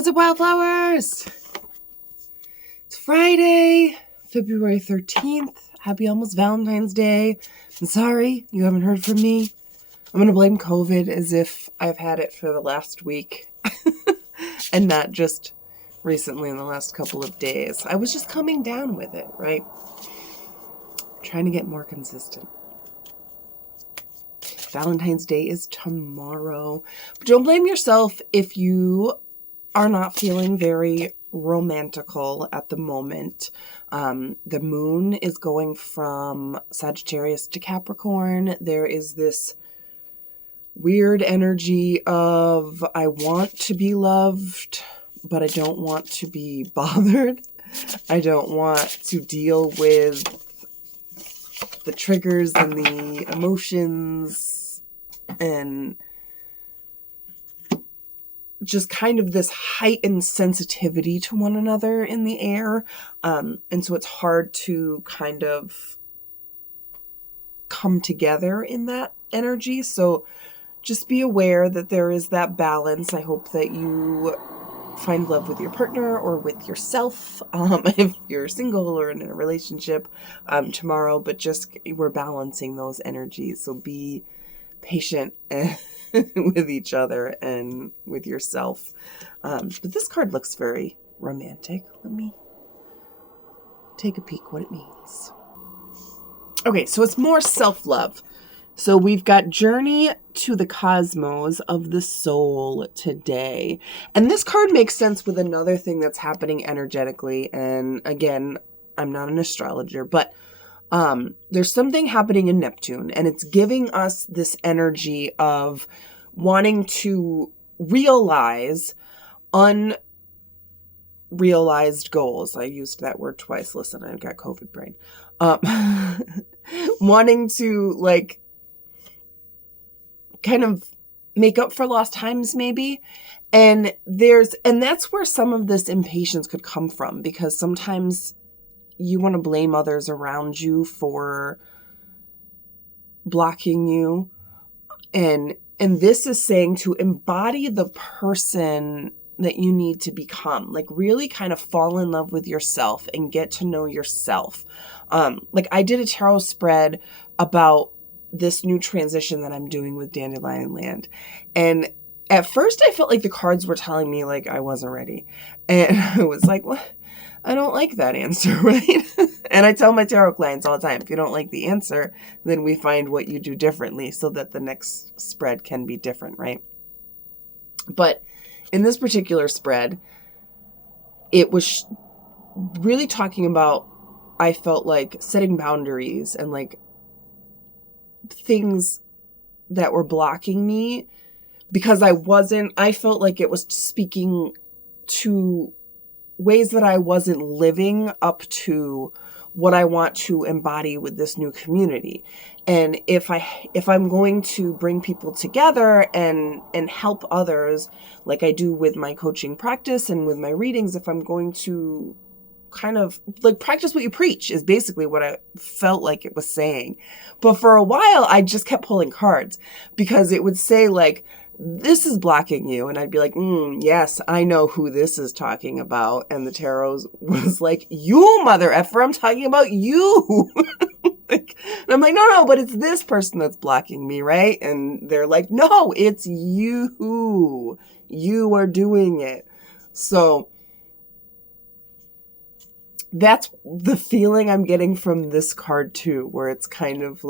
What's up, wildflowers? It's Friday, February 13th. Happy almost Valentine's Day. I'm sorry you haven't heard from me. I'm going to blame COVID as if I've had it for the last week and not just recently in the last couple of days. I was just coming down with it, right? Trying to get more consistent. Valentine's Day is tomorrow. But don't blame yourself if you are not feeling very romantical at the moment. The moon is going from Sagittarius to Capricorn. There is this weird energy of I want to be loved, but I don't want to be bothered. I don't want to deal with the triggers and the emotions and just kind of this heightened sensitivity to one another in the air. And so it's hard to kind of come together in that energy. So just be aware that there is that balance. I hope that you find love with your partner or with yourself, if you're single or in a relationship tomorrow, but just we're balancing those energies. So be patient with each other and with yourself. But this card looks very romantic. Let me take a peek what it means. Okay, so it's more self-love. So we've got Journey to the Cosmos of the Soul today. And this card makes sense with another thing that's happening energetically. And again, I'm not an astrologer, but there's something happening in Neptune, and it's giving us this energy of wanting to realize unrealized goals. I used that word twice. Listen, I've got COVID brain. Wanting to kind of make up for lost times maybe. And that's where some of this impatience could come from, because sometimes you want to blame others around you for blocking you. And this is saying to embody the person that you need to become, really kind of fall in love with yourself and get to know yourself. I did a tarot spread about this new transition that I'm doing with Dandelion Land. And at first I felt like the cards were telling me I wasn't ready. And I was like, what? I don't like that answer, right? And I tell my tarot clients all the time, if you don't like the answer, then we find what you do differently so that the next spread can be different, right? But in this particular spread, it was really talking about, I felt like setting boundaries and things that were blocking me because I felt like it was speaking to ways that I wasn't living up to what I want to embody with this new community. And if I'm going to bring people together and help others like I do with my coaching practice and with my readings, if I'm going to kind of practice what you preach is basically what I felt like it was saying. But for a while, I just kept pulling cards because it would say this is blocking you. And I'd be like, yes, I know who this is talking about. And the tarot was like, you mother effer, I'm talking about you. And I'm like, no, but it's this person that's blocking me, right? And they're like, no, it's you. You are doing it. So that's the feeling I'm getting from this card too, where it's kind of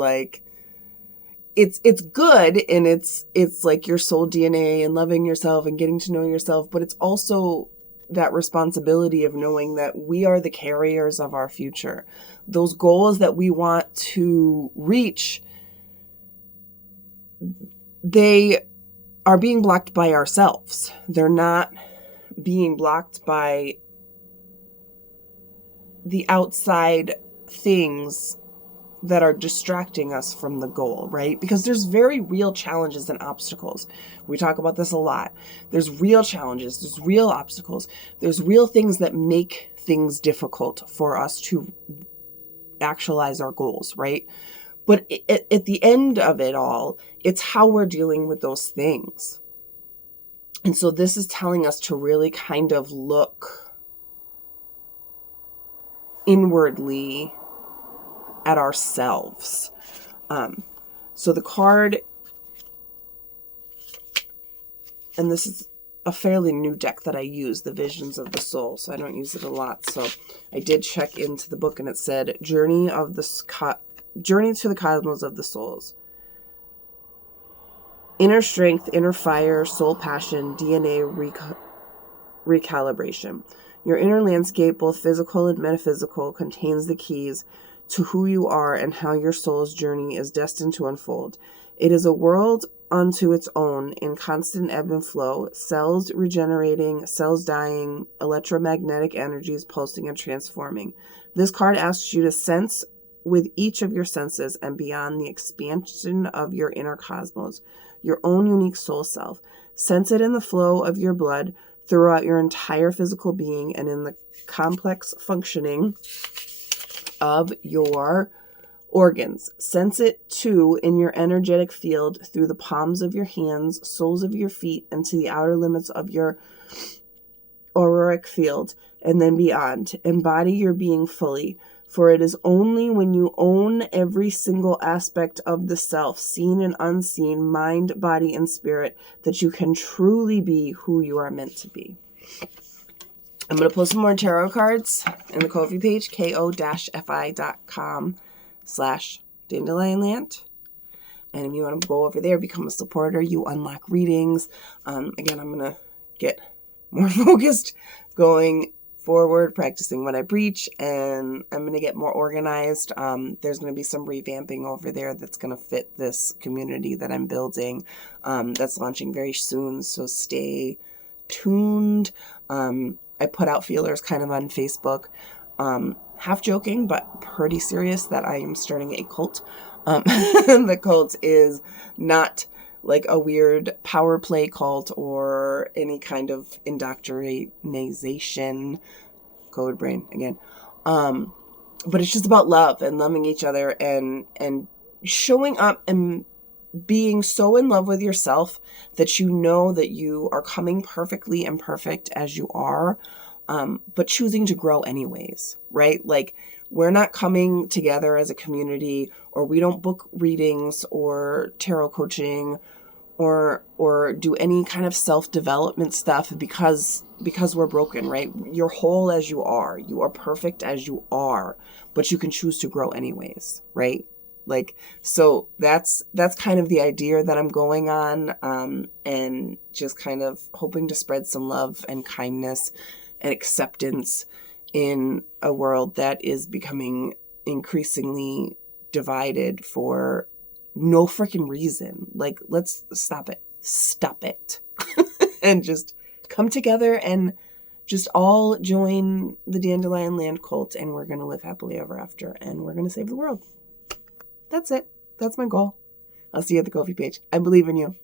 it's good and it's like your soul DNA and loving yourself and getting to know yourself, but it's also that responsibility of knowing that we are the carriers of our future. Those goals that we want to reach, they are being blocked by ourselves. They're not being blocked by the outside things that are distracting us from the goal, right? Because there's very real challenges and obstacles. We talk about this a lot. There's real challenges, there's real obstacles, there's real things that make things difficult for us to actualize our goals, right? But at the end of it all, it's how we're dealing with those things. And so this is telling us to really kind of look inwardly at ourselves. So the card, and this is a fairly new deck that I use, the Visions of the Soul, so I don't use it a lot. So I did check into the book, and it said Journey to the Cosmos of the Souls. Inner strength, inner fire, soul passion, DNA recalibration. Your inner landscape, both physical and metaphysical, contains the keys to who you are and how your soul's journey is destined to unfold. It is a world unto its own, in constant ebb and flow, cells regenerating, cells dying, electromagnetic energies pulsing and transforming. This card asks you to sense with each of your senses and beyond the expansion of your inner cosmos, your own unique soul self. Sense it in the flow of your blood throughout your entire physical being and in the complex functioning of your organs. Sense it too in your energetic field through the palms of your hands, soles of your feet, and to the outer limits of your auroric field, and then beyond. Embody your being fully, for it is only when you own every single aspect of the self, seen and unseen, mind, body, and spirit, that you can truly be who you are meant to be. I'm going to post some more tarot cards in the Ko-fi page, ko-fi.com/dandelionland. And if you want to go over there, become a supporter, you unlock readings. Again, I'm going to get more focused going forward, practicing what I preach, and I'm going to get more organized. There's going to be some revamping over there that's going to fit this community that I'm building. That's launching very soon, so stay tuned. I put out feelers kind of on Facebook, half joking, but pretty serious, that I am starting a cult. The cult is not like a weird power play cult or any kind of indoctrination, code brain again. But it's just about love and loving each other and showing up and being so in love with yourself that you know that you are coming perfectly imperfect as you are, but choosing to grow anyways, right? Like, we're not coming together as a community, or we don't book readings or tarot coaching or do any kind of self-development stuff because we're broken, right? You're whole as you are. You are perfect as you are, but you can choose to grow anyways, right? Like, so that's kind of the idea that I'm going on, and just kind of hoping to spread some love and kindness and acceptance in a world that is becoming increasingly divided for no freaking reason. Like, let's stop it and just come together and just all join the Dandelion Land cult, and we're going to live happily ever after, and we're going to save the world. That's it. That's my goal. I'll see you at the Ko-fi page. I believe in you.